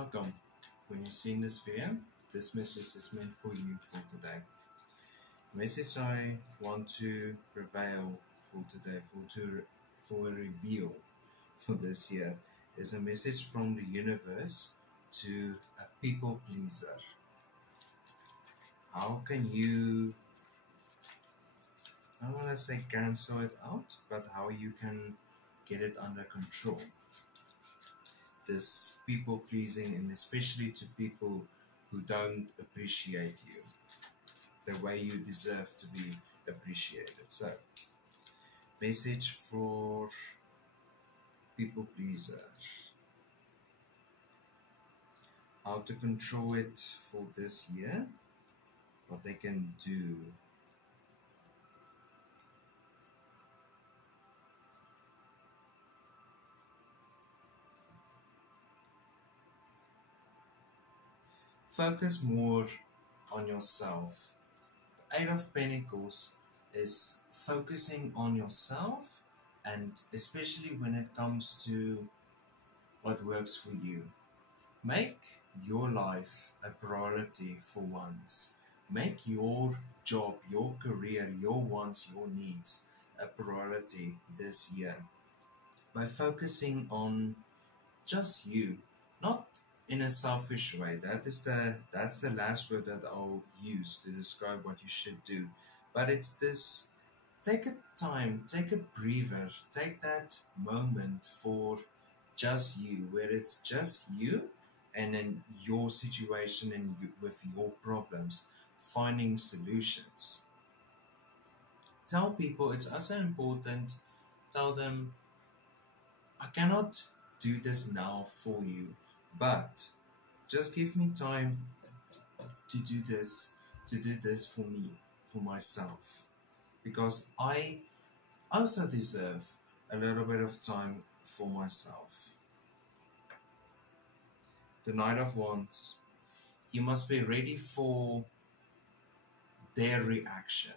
Welcome. When you're seeing this video, this message is meant for you for today. The message I want to prevail for today, for a reveal for this year, is a message from the universe to a people pleaser. How can you, I don't want to say cancel it out, but how you can get it under control. This people pleasing, and especially to people who don't appreciate you the way you deserve to be appreciated. So, message for people pleaser. How to control it for this year, what they can do. Focus more on yourself. The Eight of Pentacles is focusing on yourself, and especially when it comes to what works for you. Make your life a priority for once. Make your job, your career, your wants, your needs a priority this year. By focusing on just you, not in a selfish way. That's the last word that I'll use to describe what you should do. But it's this: take a time, take a breather, take that moment for just you, where it's just you and then your situation and with your problems, finding solutions. Tell people, it's also important, tell them, I cannot do this now for you, but just give me time to do this for me, for myself, because I also deserve a little bit of time for myself. The Knight of Wands. You must be ready for their reaction.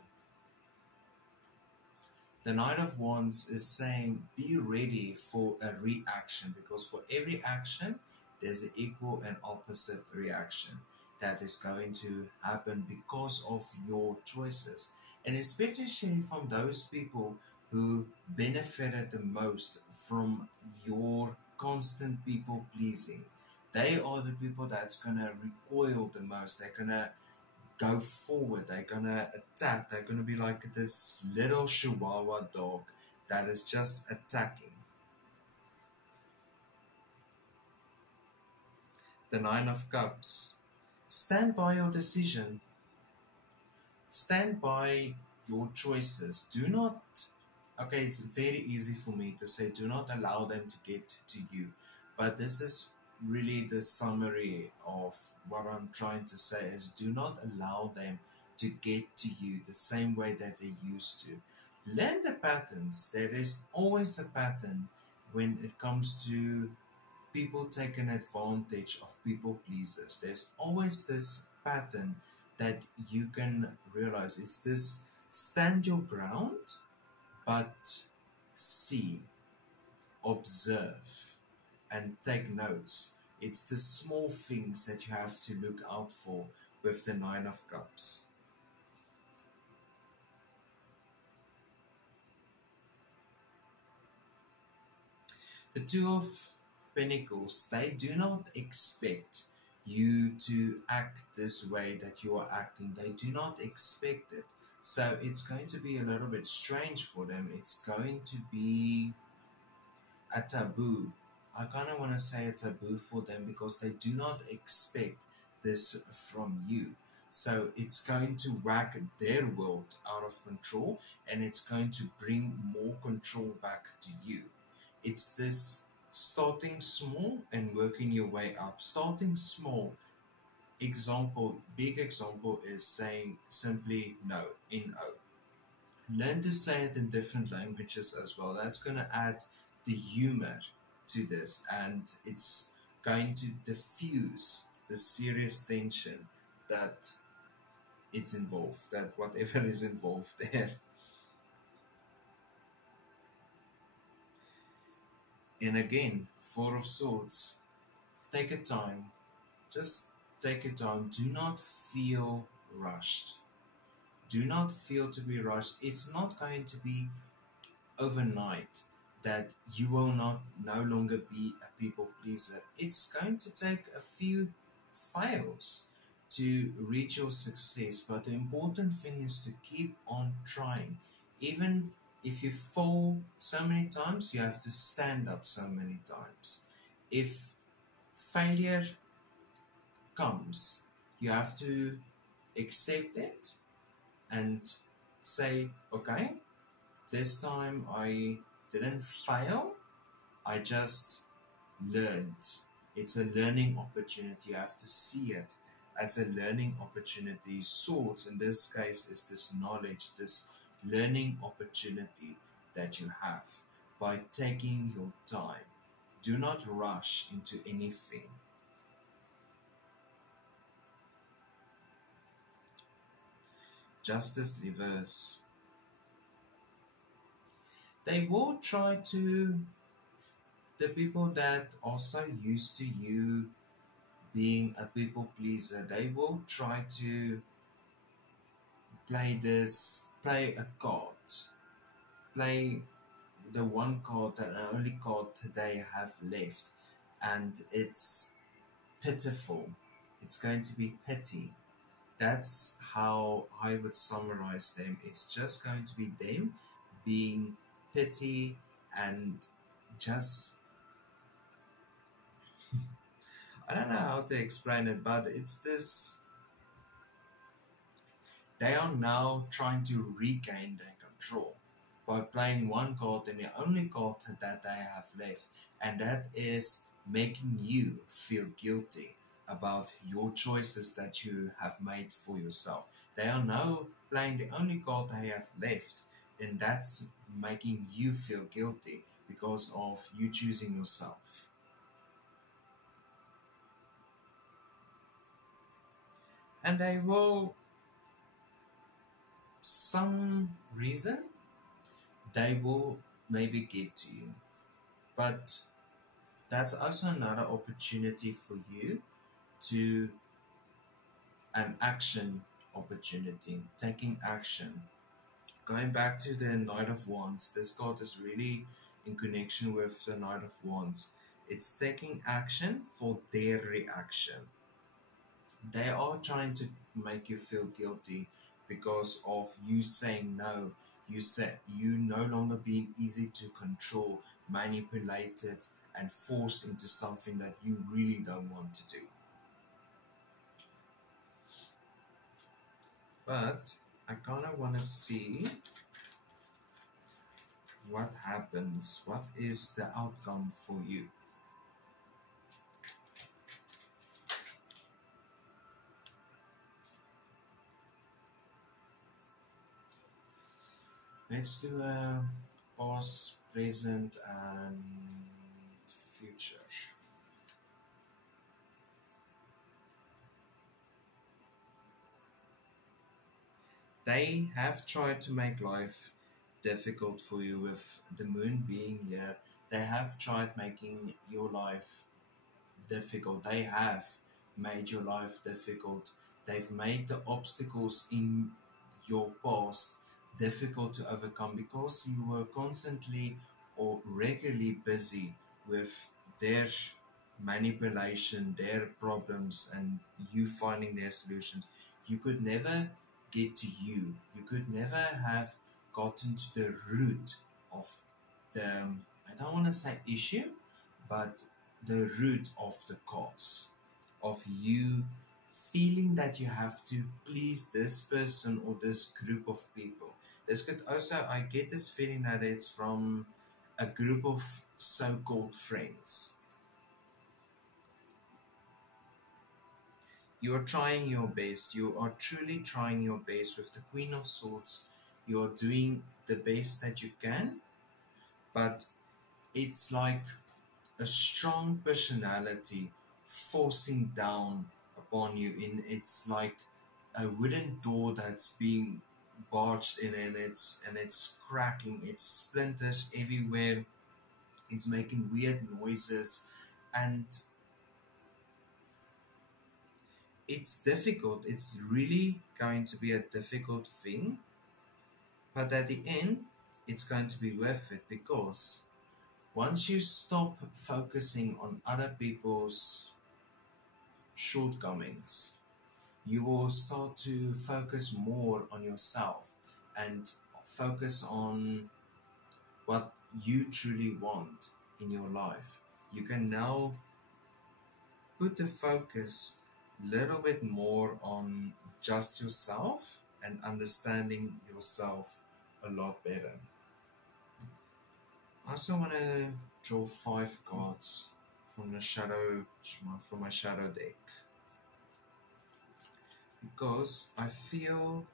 The Knight of Wands is saying be ready for a reaction, because for every action there's an equal and opposite reaction that is going to happen because of your choices, and especially from those people who benefited the most from your constant people pleasing. They are the people that's gonna recoil the most. They're gonna go forward, they're gonna attack, they're gonna be like this little chihuahua dog that is just attacking. The Nine of Cups. Stand by your decision. Stand by your choices. Do not, okay, it's very easy for me to say do not allow them to get to you, but this is really the summary of what I'm trying to say is do not allow them to get to you the same way that they used to. Learn the patterns. There is always a pattern when it comes to people taking advantage of people pleasers. There's always this pattern that you can realize. It's this: stand your ground, but see, observe, and take notes. It's the small things that you have to look out for with the Nine of Cups. The Two of Pentacles. They do not expect you to act this way that you are acting. They do not expect it. So it's going to be a little bit strange for them. It's going to be a taboo. I kind of want to say a taboo for them because they do not expect this from you. So it's going to whack their world out of control, and it's going to bring more control back to you. It's this starting small and working your way up. Starting small. Example, big example is saying simply no, N-O. Learn to say it in different languages as well. That's going to add the humor to this, and it's going to diffuse the serious tension that it's involved, that whatever is involved there. And again, Four of Swords. take a time. Just take your time. Do not feel rushed. Do not feel to be rushed. It's not going to be overnight that you will not no longer be a people pleaser. It's going to take a few fails to reach your success, but the important thing is to keep on trying. Even if you fall so many times, you have to stand up so many times. If failure comes, you have to accept it and say, okay, this time I didn't fail, I just learned. It's a learning opportunity. You have to see it as a learning opportunity. Swords, in this case, is this knowledge, this learning opportunity that you have by taking your time. Do not rush into anything. Justice reverse. They will try to, the people that are so used to you being a people pleaser, they will try to play a card, play the one card that the only card they have left, and it's pitiful. It's going to be pity. That's how I would summarize them. It's just going to be them being pity and just, I don't know how to explain it, but it's this, they are now trying to regain their control by playing one card and the only card that they have left, and that is making you feel guilty about your choices that you have made for yourself. They are now playing the only card they have left, and that's making you feel guilty because of you choosing yourself. And they will, some reason, they will maybe get to you, but that's also another opportunity for you to an action opportunity, taking action. Going back to the Knight of Wands, this card is really in connection with the Knight of Wands. It's taking action for their reaction. They are trying to make you feel guilty because of you saying no. You said you no longer being easy to control, manipulated, and forced into something that you really don't want to do. But I kind of want to see what happens. What is the outcome for you? Let's do a past, present, and future. They have tried to make life difficult for you with the moon being here. They have tried making your life difficult. They have made your life difficult. They've made the obstacles in your past difficult to overcome because you were constantly or regularly busy with their manipulation, their problems, and you finding their solutions. You could never get to you. You could never have gotten to the root of the, I don't want to say issue, but the root of the cause of you feeling that you have to please this person or this group of people. This could also, I get this feeling that it's from a group of so-called friends. You are trying your best. You are truly trying your best with the Queen of Swords. You are doing the best that you can, but it's like a strong personality forcing down upon you. In it's like a wooden door that's being barged in, and it's cracking. It's splinters everywhere. It's making weird noises, and it's difficult. It's really going to be a difficult thing, but at the end, it's going to be worth it, because once you stop focusing on other people's shortcomings, you will start to focus more on yourself and focus on what you truly want in your life. You can now put the focus a little bit more on just yourself and understanding yourself a lot better. I also want to draw 5 cards from my shadow deck, because I feel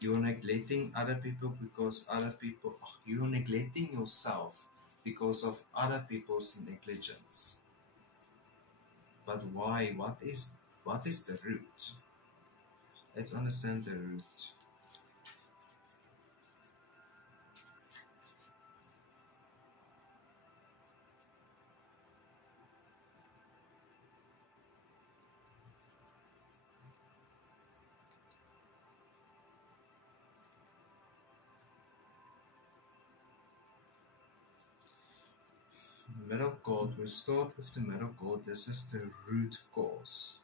you're neglecting other people because you're neglecting yourself because of other people's negligence. But why? What is the root? Let's understand the root. Middle card, we'll start with the middle card. This is the root cause.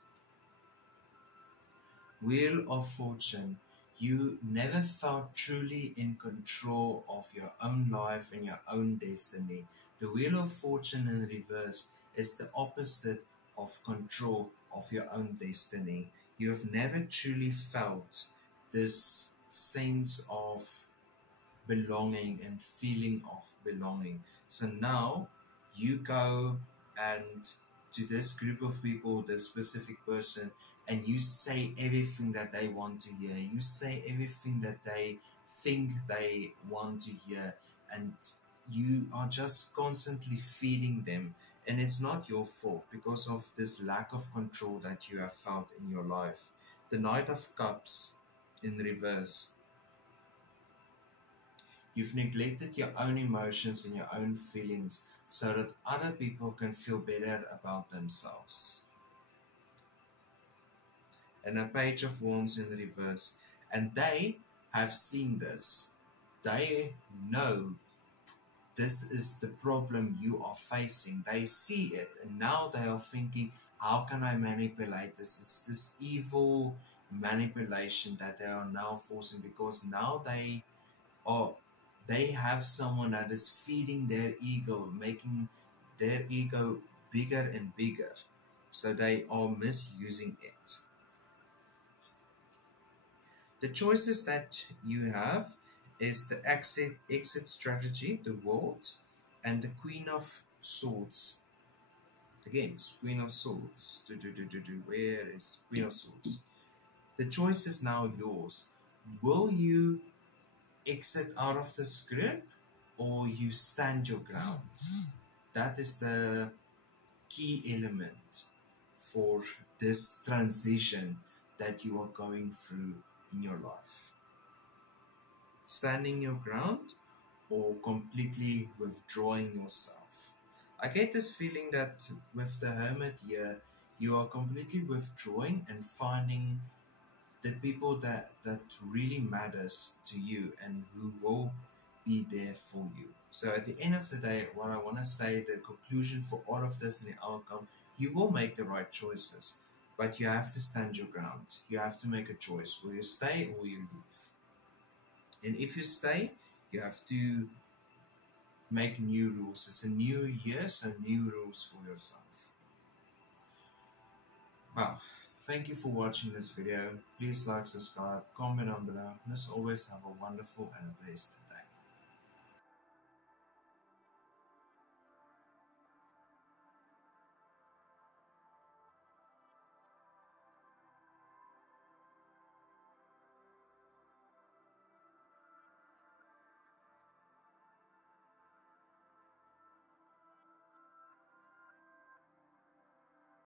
Wheel of Fortune. You never felt truly in control of your own life and your own destiny. The Wheel of Fortune in reverse is the opposite of control of your own destiny. You have never truly felt this sense of belonging and feeling of belonging. So now you go and to this group of people, this specific person, and you say everything that they want to hear. You say everything that they think they want to hear, and you are just constantly feeding them. And it's not your fault because of this lack of control that you have felt in your life. The Knight of Cups in reverse. You've neglected your own emotions and your own feelings so that other people can feel better about themselves. And a Page of Wands in reverse. And they have seen this. They know this is the problem you are facing. They see it, and now they are thinking, how can I manipulate this? It's this evil manipulation that they are now forcing, because now they have someone that is feeding their ego, making their ego bigger and bigger. So they are misusing it. The choices that you have is the exit strategy, the World, and the Queen of Swords. Again, it's Queen of Swords. Where is Queen of Swords? The choice is now yours. Will you exit out of the script, or you stand your ground? That is the key element for this transition that you are going through in your life. Standing your ground or completely withdrawing yourself. I get this feeling that with the Hermit here, you are completely withdrawing and finding the people that really matters to you and who will be there for you. So at the end of the day, what I want to say, the conclusion for all of this and the outcome, you will make the right choices, but you have to stand your ground. You have to make a choice. Will you stay or will you leave? And if you stay, you have to make new rules. It's a new year, so new rules for yourself. Wow. Thank you for watching this video. Please like, subscribe, comment down below, and as always, have a wonderful and a blessed day.